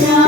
now.